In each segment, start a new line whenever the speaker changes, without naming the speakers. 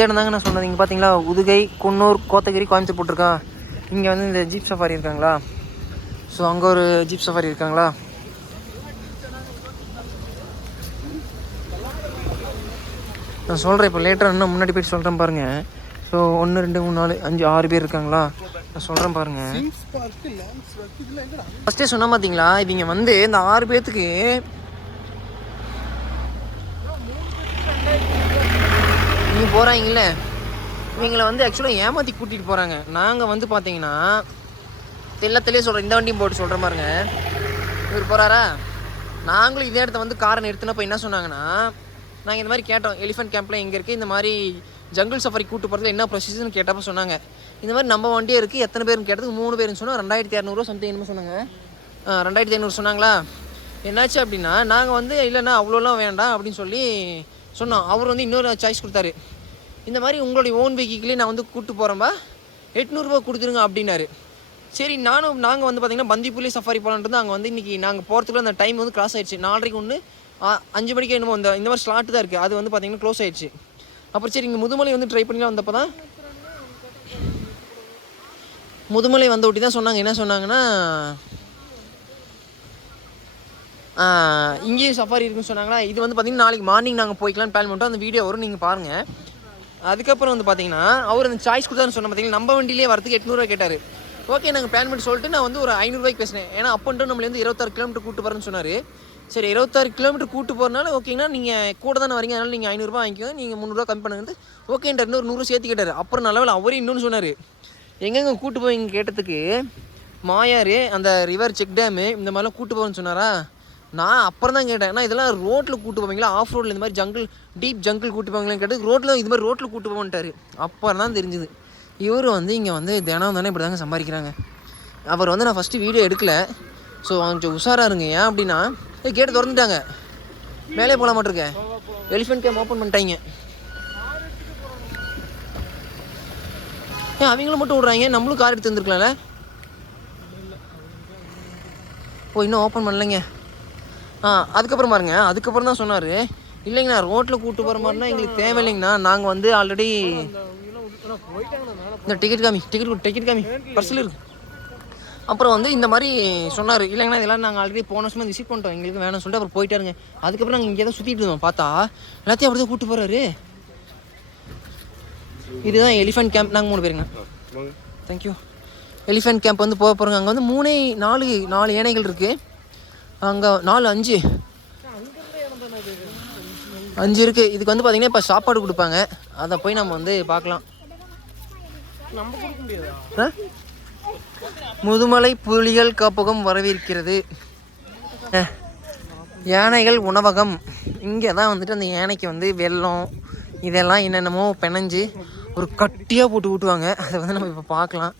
இந்த இடம் தாங்க நான் சொன்னது. இங்கே பார்த்தீங்களா உதுகை குன்னூர் கோத்தகிரி கோயம்புத்தூர் போட்டிருக்கா. இங்கே வந்து இந்த ஜீப் சஃபாரி இருக்காங்களா? ஸோ அங்கே ஒரு ஜீப் சஃபாரி இருக்காங்களா? நான் சொல்கிறேன் இப்போ லேட்டராக இன்னும் முன்னாடி போயிட்டு சொல்கிறேன் பாருங்கள் ஸோ ஒன்று ரெண்டு மூணு நாலு அஞ்சு ஆறு பேர் இருக்காங்களா? நான் சொல்கிறேன் பாருங்கள் ஃபஸ்ட்டே சொன்ன பார்த்தீங்களா இவங்க வந்து இந்த ஆறு பேர்த்துக்கு நீ போகிறாங்கல்ல இவங்களை வந்து ஆக்சுவலாக ஏமாற்றி கூட்டிகிட்டு போகிறாங்க நாங்கள் வந்து பார்த்தீங்கன்னா தெல்லத்திலே சொல்கிறேன் இந்த வண்டியும் போட்டு சொல்கிற மாதிரிங்க இவர் போகிறாரா நாங்களும் இதே இடத்த வந்து காரை நிறுத்தினப்போ என்ன சொன்னாங்கன்னா நாங்கள் இந்த மாதிரி கேட்டோம். எலிஃபென்ட் கேம்ப்லாம் எங்கே இருக்குது இந்த மாதிரி ஜங்கிள் சஃபாரி கூட்டு போகிறதுல என்ன ப்ரொசீஜர்னு கேட்டப்போ சொன்னாங்க. இந்த மாதிரி நம்ம வண்டியே இருக்குது எத்தனை பேருன்னு கேட்டதுக்கு மூணு பேருன்னு சொன்னால் ரெண்டாயிரத்தி இரநூறுவா சம்திங் என்னமோ சொன்னாங்க. ஆ, ரெண்டாயிரத்தி ஐநூறு சொன்னாங்களா? என்னாச்சு அப்படின்னா நாங்கள் வந்து இல்லைண்ணா அவ்வளோலாம் வேண்டாம் அப்படின்னு சொல்லி சொன்னோம் அவர் வந்து இன்னொரு சாய்ஸ் கொடுத்தாரு. இந்த மாதிரி உங்களுடைய ஓன் வெஹிக்கிளே நான் வந்து கூப்பிட்டு போகிறேன்பா எட்நூறுபா கொடுத்துருங்க அப்படின்னாரு. சரி நானும் நாங்கள் வந்து பார்த்தீங்கன்னா பந்திப்பூர்லேயே சஃபாரி போகலான்றது அங்கே வந்து இன்றைக்கி நாங்கள் போகிறதுக்குள்ள அந்த டைம் வந்து க்ராஸ் ஆகிடுச்சு நாலரைக்கு ஒன்று அஞ்சு மணிக்கு என்னமோ இந்த இந்த மாதிரி ஸ்லாட்டு தான் இருக்குது அது வந்து பார்த்தீங்கன்னா க்ளோஸ் ஆகிடுச்சு அப்புறம் சரி இங்கே முதுமலை வந்து ட்ரை பண்ணிலாம் வந்தப்போ தான் முதுமலை வந்த ஒட்டி தான் சொன்னாங்க. என்ன சொன்னாங்கன்னா இங்கேயும் சஃபாரி இருக்குன்னு சொன்னாங்களா? இது வந்து பார்த்தீங்கன்னா நாளைக்கு மார்னிங் நாங்கள் போய்க்கலாம்னு பிளான் பண்ணிட்டோம். அந்த வீடியோ வரும் நீங்கள் பாருங்கள் அதுக்கப்புறம் வந்து பார்த்தீங்கன்னா அவர் அந்த சாய்ஸ் கொடுத்தாருன்னு சொன்ன பார்த்தீங்கன்னா நம்ம வண்டியிலே வரதுக்கு எட்நூறுவா கேட்டார். ஓகே நாங்கள் பிளான் பண்ணி சொல்லிட்டு நான் வந்து ஒரு ஐநூறுரூவாய்க்கு பேசினேன். ஏன்னா அப் அண்ட் நம்மள வந்து இருபத்தாறு கிலோமீட்டர் கூட்டு போகிறேன்னு சொன்னார். சரி இருபத்தாறு கிலோமீட்டர் கூட்டு போகிறனால ஓகேங்கன்னா நீங்கள் கூட தானே வரீங்க. அதனால் நீங்கள் ஐநூறுரூவா வாங்கிக்கோ நீங்கள் முந்நூறுரூவா கம்மி பண்ணுங்க. ஓகேன்ற இன்னொரு நூறு சேர்த்து கேட்டார். அப்புறம் நல்லவேளை அவரே இன்னொன்று சொன்னார். எங்கெங்கே கூட்டு போய் கேட்டதுக்கு மாயார் அந்த ரிவர் செக் டேமு இந்த மாதிரிலாம் கூட்டு போகிறேன்னு சொன்னாரா? நான் அப்புறம் தான் கேட்டேன். ஏன்னா இதெல்லாம் ரோட்டில் கூட்டு போவீங்களா? ஆஃப் ரோட்டில் இந்த மாதிரி ஜங்கிள் டீப் ஜங்கிள் கூட்டு போவீங்களான்னு கேட்டு ரோட்டில் இது மாதிரி ரோட்டில் கூட்டு போவோன்ட்டாரு. அப்புறம் தான் தெரிஞ்சுது. இவர் வந்து இங்கே வந்து தினம் தானே இப்படி தாங்க சம்பாதிக்கிறாங்க. அவர் வந்து நான் ஃபஸ்ட்டு வீடியோ எடுக்கல. ஸோ கொஞ்சம் உஷாராக இருங்க. ஏன் அப்படின்னா கேட்டு திறந்துட்டாங்க. மேலே போகலாம் மாட்டிருக்கேன் எலிஃபென்ட் கேம் ஓப்பன் பண்ணிட்டாங்க. ஏன் அவங்களும் மட்டும் விட்றாங்க நம்மளும் கார் எடுத்து வந்துருக்கலாம்ல? ஓ இன்னும் ஓப்பன் பண்ணலைங்க. ஆ அதுக்கப்புறம் பாருங்க. அதுக்கப்புறம் தான் சொன்னார். இல்லைங்கண்ணா ரோட்டில் கூட்டு போகிற மாதிரினா எங்களுக்கு தேவையில்லைங்கண்ணா. நாங்கள் வந்து ஆல்ரெடி இந்த டிக்கெட் காமி டிக்கெட் டிக்கெட் காமி. பர்சல் இருக்கு. அப்புறம் வந்து இந்த மாதிரி சொன்னார். இல்லைங்கண்ணா இதெல்லாம் நாங்கள் ஆல்ரெடி போன வருஷமா விசிட் பண்ணிட்டோம். எங்களுக்கு வேணும்னு சொல்லிட்டு அப்புறம் போயிட்டாருங்க அதுக்கப்புறம் நாங்கள் இங்கே தான் சுற்றிட்டு இருந்தோம். பார்த்தா எல்லாத்தையும் அப்படி தான் கூட்டு போகிறாரு இதுதான் எலிஃபென்ட் கேம்ப் நாங்கள் மூணு பேருங்க தேங்க்யூ எலிஃபென்ட் கேம்ப் வந்து போக போகிறோங்க அங்கே வந்து மூணே நாலு நாலு யானைகள் இருக்குது அங்கே நாலு அஞ்சு. அஞ்சு இருக்குது இதுக்கு வந்து பார்த்தீங்கன்னா இப்போ சாப்பாடு கொடுப்பாங்க. அதை போய் நம்ம வந்து பார்க்கலாம் ஆ? முதுமலை புலிகள் காப்பகம் வரவேற்கிறது. யானைகள் உணவகம். இங்கே தான் வந்துட்டு அந்த யானைக்கு வந்து வெல்லம் இதெல்லாம் என்னென்னமோ பிணைஞ்சு ஒரு கட்டியாக போட்டு ஊட்டுவாங்க. அதை வந்து நம்ம இப்போ பார்க்கலாம்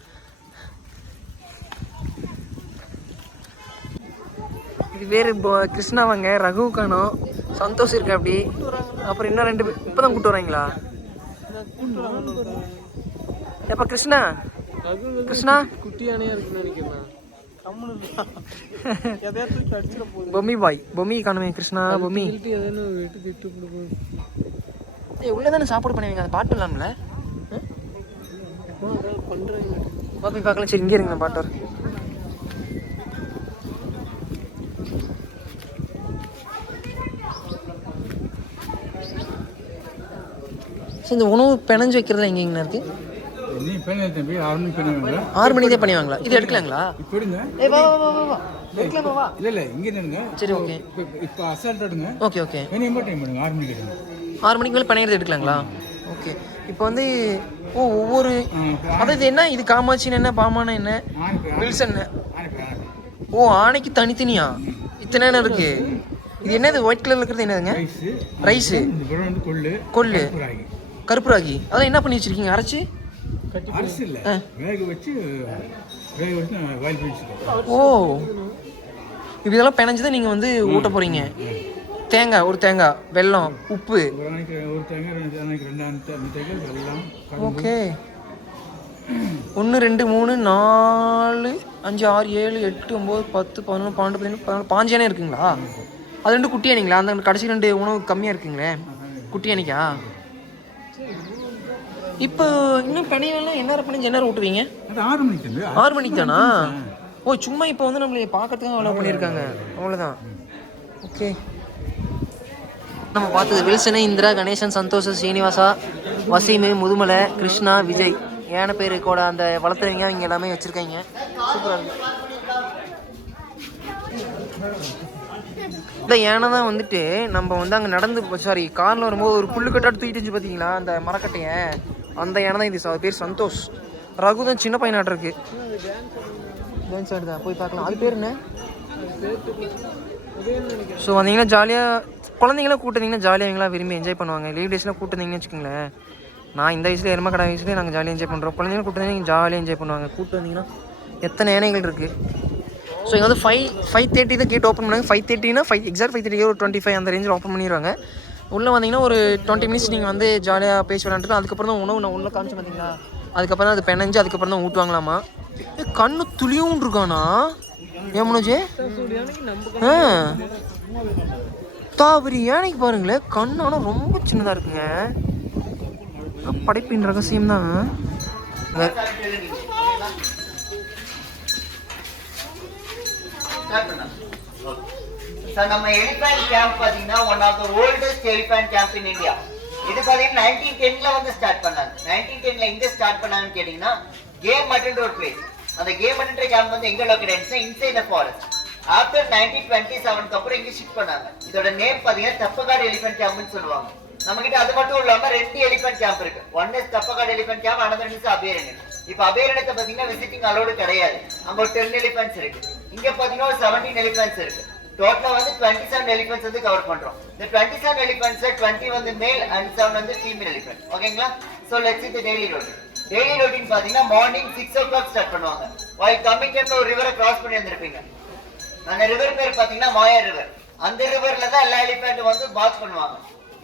இது பேர் கிருஷ்ணாவங்க ரகு காணோம் சந்தோஷ் இருக்கா அப்படி. அப்புறம் இன்னும் ரெண்டு பேர் இப்போ தான் கூட்டு வராங்களா? எப்போ கிருஷ்ணா? கிருஷ்ணா?
குட்டி யானையா இருக்குன்னு நினைக்கிறேன்
பொம்மி பாய் பொம்மி காணுமே கிருஷ்ணா பொம்மி. ஏய் உள்ளே தானே சாப்பாடு பண்ணுவீங்க? அதை பாட்டு இல்லாமல பார்க்கலாம். சரி இங்கே இருங்க பாட்டு சரி இந்த உணவு பிணைஞ்சு வைக்கிறதுல எங்க எங்கண்ணா இருக்கு?
நீ பெண்ணு தம்பி ஆறு மணி பெண்ணு வேணுங்களா
ஆறு மணிதே பண்ணுவாங்களா இது எடுக்கலாங்களா?
இப்போ எடுங்க.
ஏய் வா வா வா வா வா. எடுக்கலாமா? வா.
இல்லை இல்லை இங்கே நின்னுங்க
சரி ஓகே.
இப்போ இப்போ அசால்ட் எடுங்க.
Okay okay.
வேணும் எம்போ டைம் பண்ணுங்க ஆறு மணிக்கு எடுங்க.
ஆறு மணிக்கு மேலே பணியிறது எடுக்கலாங்களா? ஓகே. இப்போ வந்து ஓ ஒவ்வொரு அதாவது இது என்ன? இது காமாட்சின்னு என்ன? பாமான என்ன? வில்சன். ஓ ஆணைக்கு தனித்தனியா? இத்தனை நேரம் இருக்கு. இது என்னது? ஒயிட் கலர்ல இருக்கிறது என்னதுங்க?
ரைஸு
ரைஸு
இந்த புறம் வந்து கொள்ளு.
கருப்பு ராகி. அதெல்லாம் என்ன பண்ணி வச்சிருக்கீங்க? அரைச்சு?
அரிசி இல்லை வேக வச்சு வேக வச்சு நான் வாயில் பிடிச்சிட்டேன்
ஓ. இப்போ இதெல்லாம் பிணைஞ்சு தான் நீங்கள் வந்து ஊட்ட போகிறீங்க தேங்காய் ஒரு தேங்காய் வெல்லம் உப்பு. ஓகே. ஒன்று ரெண்டு மூணு நாலு அஞ்சு ஆறு ஏழு எட்டு ஒம்பது பத்து பதினொன்று பன்னெண்டு பதினொன்று பதினாலு பாஞ்சு யானை இருக்குங்களா? அது ரெண்டு குட்டி யானைங்களா அந்த கடைசி ரெண்டு உணவு கம்மியாக இருக்குங்களே. குட்டி யானைக்கா இப்போ இன்னும் பனையெல்லாம் என்ன பண்ணி என்ன ஊட்டுவீங்க?
அது ஆறு மணிக்கு
ஆறு மணிக்கு தானா. ஓ சும்மா இப்போ வந்து நம்மளை பார்க்கறதுக்கு அவ்வளோ பண்ணியிருக்காங்க. அவ்வளோதான் ஓகே. நம்ம பார்த்தது வில்சனு இந்திரா கணேசன் சந்தோஷ் ஸ்ரீனிவாசா வசீமு முதுமலை கிருஷ்ணா விஜய். ஏன பேருக்கோட அந்த வளர்த்துறவங்க அவங்க எல்லாமே வச்சுருக்காங்க. சூப்பராக இருக்கு. இந்த யானை தான் வந்துட்டு நம்ம வந்து அங்கே நடந்து சாரி காரில் வரும்போது ஒரு புல்லு கட்டாட்டு தூக்கிட்டு பார்த்தீங்களா அந்த மரக்கட்டையை? அந்த யானை தான் இது. அது பேர் சந்தோஷ். ரகு தான் சின்ன பையனாட்டம் இருக்கு. டான்ஸ் ஆடுதா? போய் பார்க்கலாம். அது பேர் என்ன? ஸோ வந்தீங்கன்னா ஜாலியாக குழந்தைங்களாம் கூட்டிருந்தீங்கன்னா ஜாலியாக அவங்களாம் விரும்பி என்ஜாய் பண்ணுவாங்க. லீவ் டேஸ்லாம் கூட்டிருந்தீங்கன்னு வச்சுக்கோங்களேன். நான் இந்த வயசுல எருமை கடை வயசுலேயே நாங்கள் ஜாலியாக என்ஜாய் பண்ணுறோம் குழந்தைங்க கூட்டு ஜாலியாக என்ஜாய் பண்ணுவாங்க. கூட்டு வந்தீங்கன்னா எத்தனை யானைகள் இருக்குது ஸோ இங்கே வந்து ஃபைவ் ஃபைவ் தேர்ட்டி தான் கேட் ஓப்பன் பண்ணுவாங்க ஃபைவ் தேர்ட்டினா ஃபைவ் எக்ஸாக்ட் ஃபைவ் தேர்ட்டி ஒரு டுவெண்ட்டி ஃபைவ் அந்த ரேஞ்சில் ஓப்பன் பண்ணிடுவாங்க உள்ளே வந்தீங்கன்னா ஒரு டுவெண்ட்டி மினிட்ஸ் நீங்கள் வந்து ஜாலியாக பேசி விளாண்டுட்டு அதுக்கப்புறம் தான் உணவு நான் உள்ளே காமிச்சு பார்த்தீங்களா? அதுக்கப்புறம் அது பெனஞ்சு அதுக்கப்புறம் தான் ஊட்டுவாங்களாமா? கண்ணு துளியும் இருக்கானா? ஏன் மனோஜே? ஆ. தாவரி யானைக்கு பாருங்களேன் கண்ணு ஆனால் ரொம்ப சின்னதாக இருக்குங்க. படைப்பின் ரகசியம் தான்.
சார் நம்ம எலிஃபேண்ட் கேம்ப் பாத்தீங்கன்னா one of the oldest elephant camp in India இது பாத்தீங்கன்னா நைன்டீன் டென்ல வந்து ஸ்டார்ட் பண்ணாங்க. நைன்டீன் டென்ல எங்க ஸ்டார்ட் பண்ணாங்கன்னு கேட்டீங்கன்னா கேம் மட்டன் ஒரு பிளேஸ் அந்த கேம் மட்டன் கேம்ப் வந்து எங்க locate inside the forest after nineteen twenty செவனுக்கு அப்புறம் இங்கே ஷிஃப்ட் பண்ணாங்க. இதோட நேம் பாத்தீங்கன்னா தப்பகாடு எலிஃபென்ட் கேம்ப்னு சொல்லுவாங்க. நம்ம கிட்ட அது மட்டும் இல்லாம ரெண்டு எலிஃபென்ட் கேம்ப் இருக்கு. One is Theppakadu elephant camp another is Abhayaranyam இப்போ அபேரண்யத்தை பாத்தீங்கன்னா விசிட்டிங் அலோடு கிடையாது. அங்க ஒரு டென் எலிஃபென்ட்ஸ் இருக்கு. இங்க பாத்தீங்கன்னா ஒரு செவன்டீன் எலிஃபென்ட்ஸ் இருக்கு. டோட்டலாக வந்து டுவெண்ட்டி செவன் எலிஃபென்ட்ஸ் வந்து கவர் பண்ணுறோம் இந்த டுவெண்ட்டி செவன் எலிஃபென்ட்ஸ் டுவெண்ட்டி வந்து மேல் அண்ட் செவன் வந்து ஃபீமேல் எலிஃபென்ட் ஓகேங்களா ஸோ லெட்ஸ் இந்த டெய்லி ரொட்டீன் டெய்லி ரொட்டீன் பார்த்தீங்கன்னா morning six o'clock start பண்ணுவாங்க வாய் கம்மிங் டைம்ல ஒரு ரிவரை கிராஸ் பண்ணி வந்திருப்பீங்க. அந்த ரிவர் பேர் பார்த்தீங்கன்னா மாயா ரிவர் அந்த ரிவர்ல தான் எல்லா எலிஃபென்ட் வந்து பாத் பண்ணுவாங்க.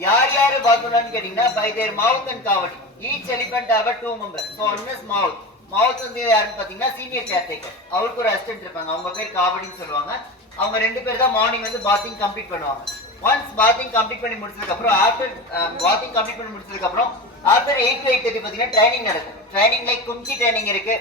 யார் யார் பாத் பண்ணுவான்னு கேட்டிங்கன்னா by their mahout and kavadi each elephant have two member so one is mahout mahout வந்து யாருன்னு பார்த்தீங்கன்னா சீனியர் கேர்டேக்கர் அவருக்கு ஒரு அசிஸ்டன்ட் இருப்பாங்க. அவங்க பேர் காவடின்னு சொல்லுவாங்க. அவங்க ரெண்டு பேர் தான் மார்னிங் வந்து பாத்திங் கம்ப்ளீட் பண்ணுவாங்க. ஒன்ஸ் பாத்திங் கம்ப்ளீட் பண்ணி முடிச்சதுக்கு அப்புறம் ஆஃப்டர் பாத்திங் கம்ப்ளீட் பண்ணி முடிச்சதுக்கு அப்புறம் after eight to eight thirty பார்த்தீங்கன்னா ட்ரைனிங் நடக்கும். ட்ரைனிங் லைக் கும்கி ட்ரைனிங் இருக்கு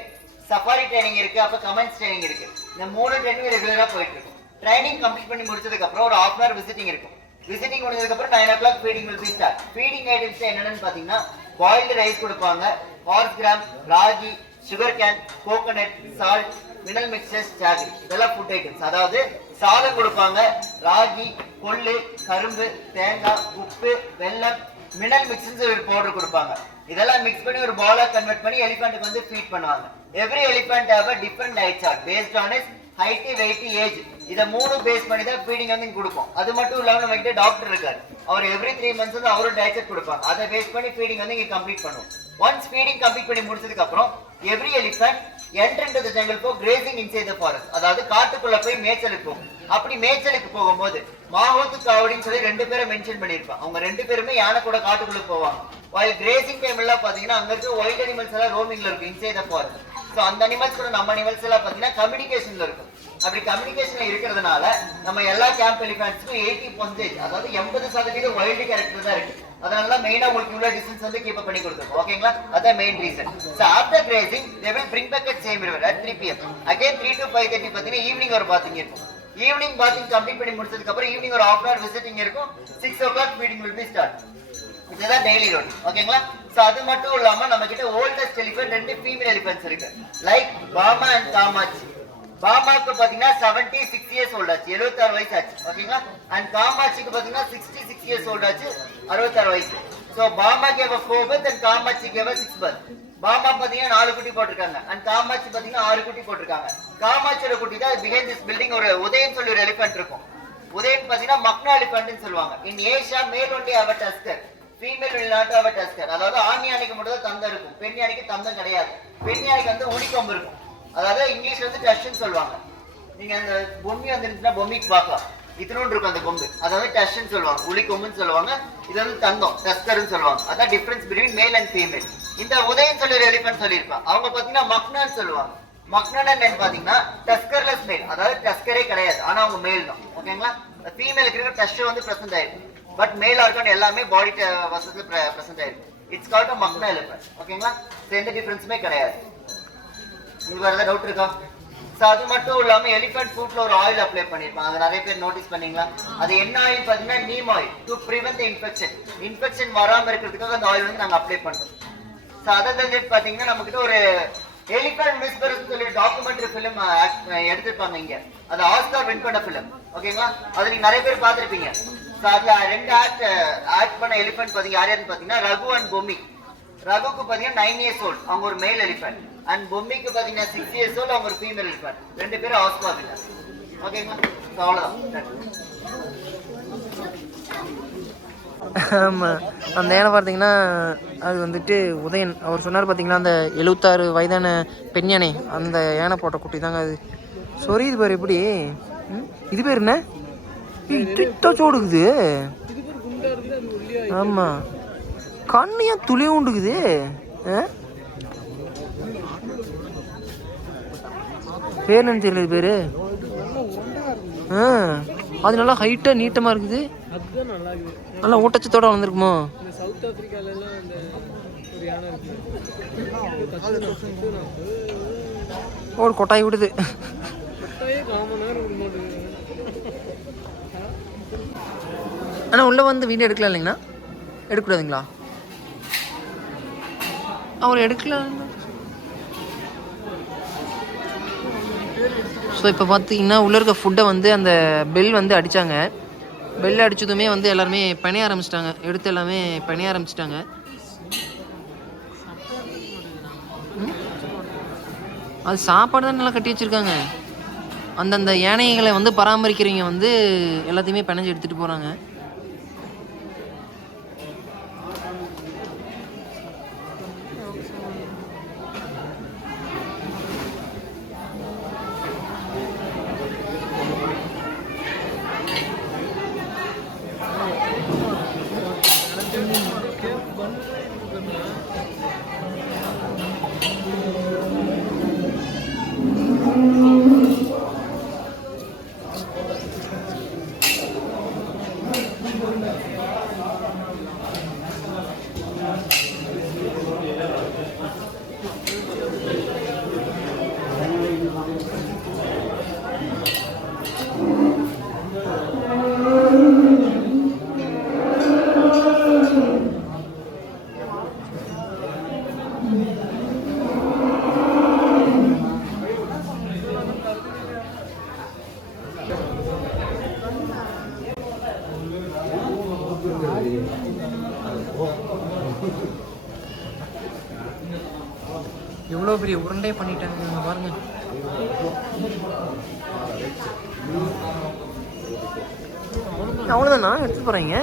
சஃபாரி ட்ரைனிங் இருக்கு அப்போ கமெண்ட்ஸ் ட்ரைனிங் இருக்கு. இந்த மூணு ட்ரைனிங் ரெகுலராக போயிட்டு இருக்கும். ட்ரைனிங் கம்ப்ளீட் பண்ணி முடிச்சதுக்கு அப்புறம் ஒரு ஹாஃப் அன் விசிட்டிங் இருக்கும். விசிட்டிங் முடிஞ்சதுக்கப்புறம் nine o'clock feeding will be start feeding items என்னென்னு பார்த்தீங்கன்னா பாயில்டு ரைஸ் கொடுப்பாங்க. Horse gram ragi sugar cane coconut salt mineral mixtures jaggery இதெல்லாம் ஃபுட் ஐட்டம்ஸ் அதாவது சாதம் கொடுப்பாங்க. ராகி கொள்ளு கரும்பு தேங்காய் உப்பு வெல்லம் மினல் மிக்சர்ஸ் ஒரு பவுடர் கொடுப்பாங்க. இதெல்லாம் மிக்ஸ் பண்ணி ஒரு பாலா கன்வெர்ட் பண்ணி எலிஃபெண்ட்டுக்கு வந்து ஃபீட் பண்ணுவாங்க. Every elephant have a different diet chart based on his height weight age இதை மூணு பேஸ் பண்ணி தான் ஃபீடிங் வந்து கொடுப்போம். அது மட்டும் இல்லாமல் நம்ம கிட்ட டாக்டர் இருக்காரு. அவர் எவ்ரி த்ரீ மந்த்ஸ் வந்து அவரும் டயட் கொடுப்பாங்க. அதை பேஸ் பண்ணி ஃபீடிங் வந்து இங்கே கம்ப்ளீட் பண்ணுவோம். ஒன்ஸ் ஃபீடிங் கம்ப்ளீட் பண்ணி முடிச்சதுக்கு அப்புறம் every elephant entering to the jungle போ கிரேசிங் இன்சைட் த ஃபாரஸ்ட் அதாவது காட்டுக்குள்ள போய் மேய்ச்சலுக்கு போகும் அப்படி மேய்ச்சலுக்கு போகும்போது மாஹோத்து காவடின்னு சொல்லி ரெண்டு பேரும் மென்ஷன் பண்ணியிருப்பான். அவங்க ரெண்டு பேருமே யானை கூட காட்டுக்குள்ள போவாங்க. வயல் கிரேசிங் டைம் எல்லாம் பாத்தீங்கன்னா அங்க இருக்க வைல்ட் அனிமல்ஸ் எல்லாம் ரோமிங்ல இருக்கும் இன்சைட் த ஃபாரஸ்ட் ஸோ அந்த அனிமல்ஸ் கூட நம்ம அனிமல்ஸ் எல்லாம் பாத்தீங்கன்னா கம்யூனிகேஷன்ல இருக்கும். அப்படி கம்யூனிகேஷன்ல இருக்கிறதுனால நம்ம எல்லா கேம்ப் எலிஃபென்ட்ஸ்க்கும் எயிட்டி பர்சன்டேஜ் அதாவது எண்பது சதவீதம் வைல்டு கேரக்டர் தான் இருக்கு. அதனால தான் மெயினா உங்களுக்கு இவ்வளவு டிஸ்டன்ஸ் வந்து கீப் பண்ணி கொடுத்துருக்கோம். ஓகேங்களா அதான் main reason so after grazing they will bring back at same river at three PM again three to five thirty பார்த்தீங்கன்னா ஈவினிங் ஒரு பாத்திங் இருக்கும். ஈவினிங் பாத்திங் கம்ப்ளீட் பண்ணி முடிச்சதுக்கு அப்புறம் ஈவினிங் ஒரு ஹாஃப் அன் விசிட்டிங் இருக்கும். Six o'clock meeting will be start இதுதான் daily road ஓகேங்களா சோ அது மட்டும் இல்லாம நம்ம கிட்ட ஓல்டஸ்ட் எலிஃபென்ட் ரெண்டு ஃபீமேல் எலிஃபென்ட்ஸ் இருக்கு. லைக் பாமா அண்ட் காமாச்சி பாமாக்கு பாத்தீங்கன்னா செவன்டி சிக்ஸ் இயர்ஸ் ஓல்ட் ஆச்சு. எழுபத்தாறு வயசு ஆச்சு ஓகேங்களா அண்ட் காமாட்சிக்கு பாத்தீங்கன்னா சிக்ஸ்டி சிக்ஸ் இயர்ஸ் ஓல்ட் ஆச்சு. அறுபத்தாறு வயசு. So Bhama gave four birth and Kamatchi gave six birth Bama பாத்தீங்கன்னா நாலு குட்டி போட்டிருக்காங்க. அண்ட் காமாட்சி பாத்தீங்கன்னா ஆறு குட்டி போட்டிருக்காங்க. காமாட்சியோட குட்டி தான் பிஹைண்ட் திஸ் பில்டிங் ஒரு உதயம் சொல்லி ஒரு எலிஃபென்ட் இருக்கும். உதயம் பாத்தீங்கன்னா மக்னா எலிஃபென்ட்னு சொல்லுவாங்க. In Asia male only have tusker female will not have அதாவது ஆண் யானைக்கு மட்டும் தான் தந்தம் இருக்கும். பெண் யானைக்கு தந்தம் கிடையாது. பெண் யானைக்கு வந்து உனிக்கொம்பு இருக்கும். அதாவது இங்கிலீஷ்ல வந்து டஷ்ன்னு சொல்லுவாங்க. நீங்க அந்த பொம்மி வந்துருந்துச்சுன்னா பொம்மிக்கு பார்க்கலாம். இத்தனோண்டு இருக்கும் அந்த கொம்பு. அதாவது டஸ்ட்னு சொல்லுவாங்க. உளிக்கொம்புன்னு சொல்லுவாங்க. இது வந்து தங்கம் டஸ்கர்னு சொல்லுவாங்க. அதான் difference between male and female இந்த உதயம் சொல்லி ஒரு எலிஃபென்ட் சொல்லியிருப்பான் அவங்க பாத்தீங்கன்னா மக்னான்னு சொல்லுவாங்க. மக்னான் என்னன்னு பாத்தீங்கன்னா டஸ்கர்லெஸ் மேல் அதாவது டஸ்கரே கிடையாது. ஆனா அவங்க மேல் தான். ஓகேங்களா ஃபீமேலுக்கு இருக்கிற டஸ்ட் வந்து பிரசன்ட் ஆயிருக்கும் பட் மேல் ஆர்கான் எல்லாமே பாடி வசத்துல பிரசன்ட் ஆயிருக்கும் இட்ஸ் கால்ட் மக்னா எலிஃபென்ட் ஓகேங்களா எந்த டிஃபரன்ஸுமே கிடையாது. உங்களுக்கு வேறு ஏதாவது டவுட் இருக்கா? ஸோ அது மட்டும் இல்லாமல் எலிஃபென்ட் ஃபுட்ல ஒரு ஆயில் அப்ளை பண்ணியிருப்பாங்க அதை நிறைய பேர் நோட்டீஸ் பண்ணீங்களா? அது என்ன ஆயில் பார்த்தீங்கன்னா neem oil to prevent infection infection வராமல் இருக்கிறதுக்காக அந்த ஆயில் வந்து நாங்கள் அப்ளை பண்ணுறோம் ஸோ அதை தந்துட்டு பார்த்தீங்கன்னா நம்மக்கிட்ட ஒரு எலிஃபென்ட் மிஸ்பரஸ் சொல்லி டாக்குமெண்ட்ரி ஃபிலிம் எடுத்திருப்பாங்க இங்கே. அது ஆஸ்கார் வின் பண்ண ஃபிலிம் ஓகேங்களா அது நீங்கள் நிறைய பேர் பார்த்துருப்பீங்க. ஸோ அதில் ரெண்டு ஆக்ட் ஆக்ட் பண்ண எலிஃபென்ட் பார்த்தீங்க. யார் யாருன்னு பாத்தீங்கன்னா ரகு அண்ட் பொம்மி. ரகுக்கு பார்த்தீங்கன்னா நைன் இயர்ஸ் ஓல்ட் அவங்க ஒரு மெயில் எலிஃபென்ட் அண்ட் பொம்மைக்கு பார்த்தீங்கன்னா சிக்ஸ் இயர்ஸ் ஓல்ட் அவங்க ஒரு ஃபீமேல் இருப்பார். ரெண்டு பேரும் ஹவுஸ் வின்னர் ஓகேங்களா
ஆமாம் அந்த யானை பார்த்தீங்கன்னா அது வந்துட்டு உதயன் அவர் சொன்னார் பார்த்தீங்களா அந்த எழுபத்தாறு வயதான பெண் யானை அந்த யானை போட்ட குட்டி தாங்க அது. சொரி இது பேர் எப்படி? இது பேர் என்ன?
சோடுக்குது.
ஆமாம் கண்ணு ஏன் துளி உண்டுக்குது ஆ? பேர் என்ன தெரியல இது பேர். ஆ அது நல்லா ஹைட்டாக நீட்டமாக இருக்குது.
நல்லா
ஊட்டச்சத்தோட வளர்ந்துருக்குமோ?
சவுத் அந்த ஒரு யானை இருக்கு
ஒரு கொட்டாய் விடுது.
கட்டாயே
ஆனால் உள்ளே வந்து வீடியோ எடுக்கலாம் இல்லைங்கண்ணா? எடுக்கக்கூடாதுங்களா? அவர் எடுக்கலாம் ஸோ இப்போ பார்த்தீங்கன்னா உள்ளே இருக்க ஃபுட்டை வந்து அந்த பெல் வந்து அடித்தாங்க பெல் அடித்ததுமே வந்து எல்லாருமே பணிய ஆரம்பிச்சிட்டாங்க. எடுத்து எல்லாமே பணிய ஆரம்பிச்சிட்டாங்க. அது சாப்பாடு தான் நல்லா கட்டி வச்சுருக்காங்க. அந்தந்த யானைகளை வந்து பராமரிக்கிறவங்க வந்து எல்லாத்தையுமே பிணைஞ்சு எடுத்துகிட்டு போகிறாங்க உருண்டே பண்ணிட்டாங்க பாருங்க. அவ்வளோதானா எடுத்து போகிறீங்க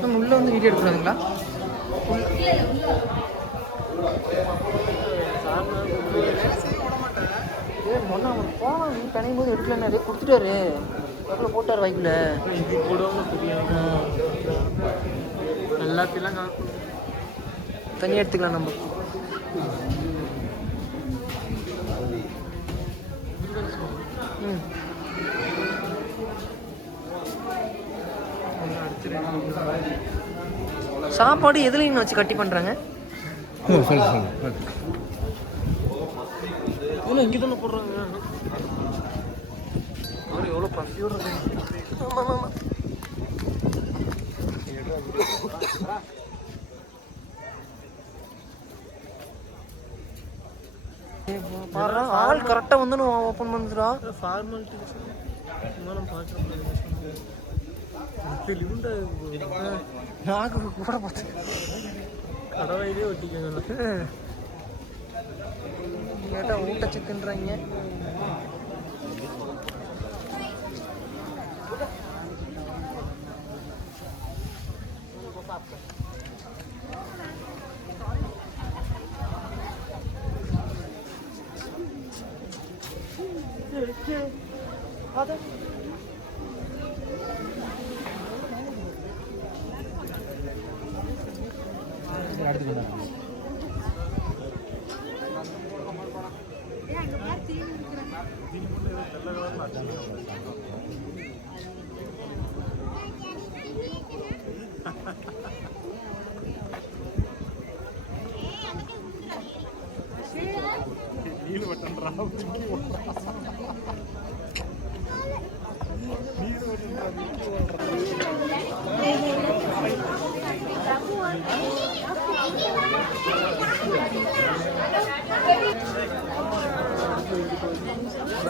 நம்ம உள்ளே வந்து வீடியோ எடுக்கிறாங்களா ஏ முன்ன அவர் போனால் நீ பிணையும் போது எடுக்கலன்னு கொடுத்துட்டாரு. எவ்வளோ போட்டார்
தெரியும். எல்லாத்தையும்
தனியாக எடுத்துக்கலாம் நம்ம. சாப்பாடு எதுல வச்சு கட்டி பண்ணுறாங்க
சொல்லு
இங்கே தானே போடுறாங்க. அவர் எவ்வளோ பசியோட
பாரு ஆள் கரெக்டாக வந்து ஓப்பன் பண்ணுறா
ஃபார்மாலிட்டி நான் பார்க்குறேன் தெளிவுண்டா
நாக்கு கூட பார்த்து
கடவையிலே ஒட்டிக்கங்க.
கேட்டால் ஊட்டச்சு தின்றாங்க
আর
দিবেন না।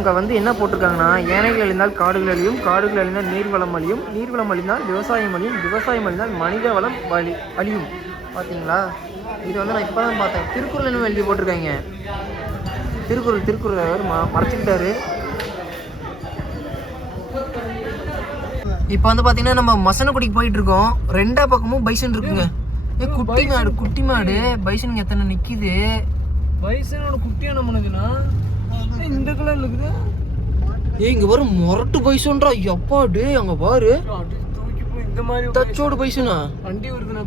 அங்கே வந்து என்ன போட்டிருக்காங்கன்னா யானைகள் அழிந்தால் காடுகள் அழியும் காடுகள் அழிந்தால் நீர்வளம் அழியும் நீர்வளம் அழிந்தால் விவசாயம் அழியும் விவசாயம் அழிந்தால் மனித வளம் வலி அழியும். பார்த்தீங்களா இது வந்து நான் இப்போ தான் பார்த்தேன். திருக்குறள் என்ன எழுதி போட்டிருக்காங்க. திருக்குறள் திருக்குறள் அவர் ம மறைச்சிக்கிட்டாரு. இப்போ வந்து பார்த்தீங்கன்னா நம்ம மசனக்குடிக்கு போயிட்டு இருக்கோம் ரெண்டா பக்கமும் பைசன் இருக்குங்க. ஏ குட்டி மாடு குட்டி மாடு. பைசனுங்க எத்தனை நிற்கிது
வயசானோட குட்டியான மனுதுனா இந்த கலர்ல இருக்குது.
ஏய் இங்க வரும் மொரட்டு பைசன்றா. எப்பாடு அங்க பாரு.
இந்த மாதிரி
தச்சோடு பைசனா?
வண்டி வருதுண்ணா.